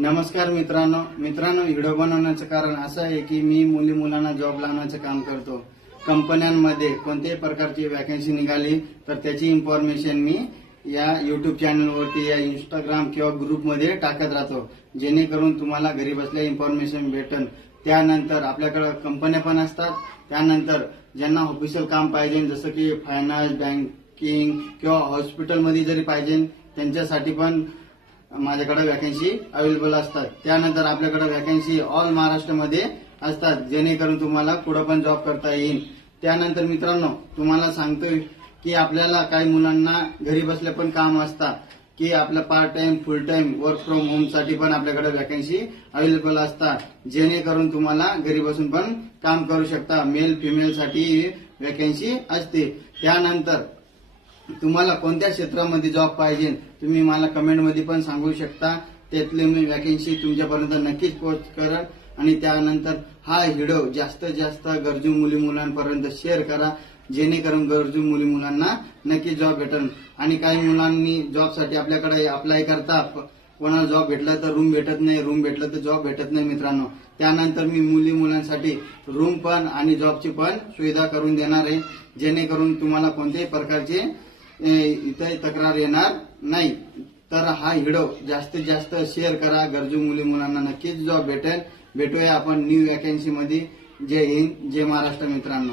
नमस्कार मित्रांनो व्हिडिओ बनवण्याचं कारण असं आहे की मी मुलांना जॉब लावण्याचं काम करतो। कंपन्यांमध्ये कोणत्याही प्रकारची वॅकन्सी निघाली तर त्याची इन्फॉर्मेशन मी या युट्यूब चॅनलवरती या इंस्टाग्राम किंवा ग्रुपमध्ये टाकत राहतो, जेणेकरून तुम्हाला घरी बसल्या इन्फॉर्मेशन भेटेल। त्यानंतर आपल्याकडे कंपन्या पण असतात, त्यानंतर ज्यांना ऑफिशियल काम पाहिजे जसं की फायनान्स, बँकिंग किंवा हॉस्पिटलमध्ये जरी पाहिजे त्यांच्यासाठी पण माझ्याकडे वॅकन्सी अवेलेबल असतात। त्यानंतर आपल्याकडे वॅकन्सी ऑल महाराष्ट्रामध्ये असतात, जेणेकरून तुम्हाला पुढे पण जॉब करता येईल। त्यानंतर मित्रांनो तुम्हाला सांगतोय की आपल्याला काही मुलांना घरी बसल्या पण काम असतात की आपल्या part time full time work from home साठी पण आपल्याकडे वॅकन्सी अवेलेबल असतात, जेणेकरून तुम्हाला घरी बसून पण काम करू शकता। मेल फिमेल साठी वॅकन्सी असते। त्यानंतर तुम्हाला कोणत्या क्षेत्रामध्ये जॉब पाहिजे तुम्ही मला कमेंट मध्ये पण सांगू शकता, त्यातले मी वॅकन्सी तुमच्यापर्यंत नक्कीच पोहोच करेन। आणि त्यानंतर हा व्हिडिओ जास्तीत जास्त गरजू मुलांपर्यंत शेअर करा, जेणेकरून गरजू मुलांना नक्कीच जॉब भेटेल। आणि काही मुलांनी जॉबसाठी आपल्याकडे अप्लाय करता, कोणाला जॉब भेटला तर रूम भेटत नाही, रूम भेटलं तर जॉब भेटत नाही मित्रांनो। त्यानंतर मी मुलांसाठी रूम पण आणि जॉबची पण सुविधा करून देणार आहे, जेणेकरून तुम्हाला कोणत्याही प्रकारचे इथे तक्रार येणार नाही। तर हा व्हिडिओ जास्तीत जास्त शेअर करा, गरजू मुलांना नक्कीच जॉब भेटेल। भेटूया आपण न्यू वॅकन्सी मध्ये। जय हिंद, जय महाराष्ट्र मित्रांनो।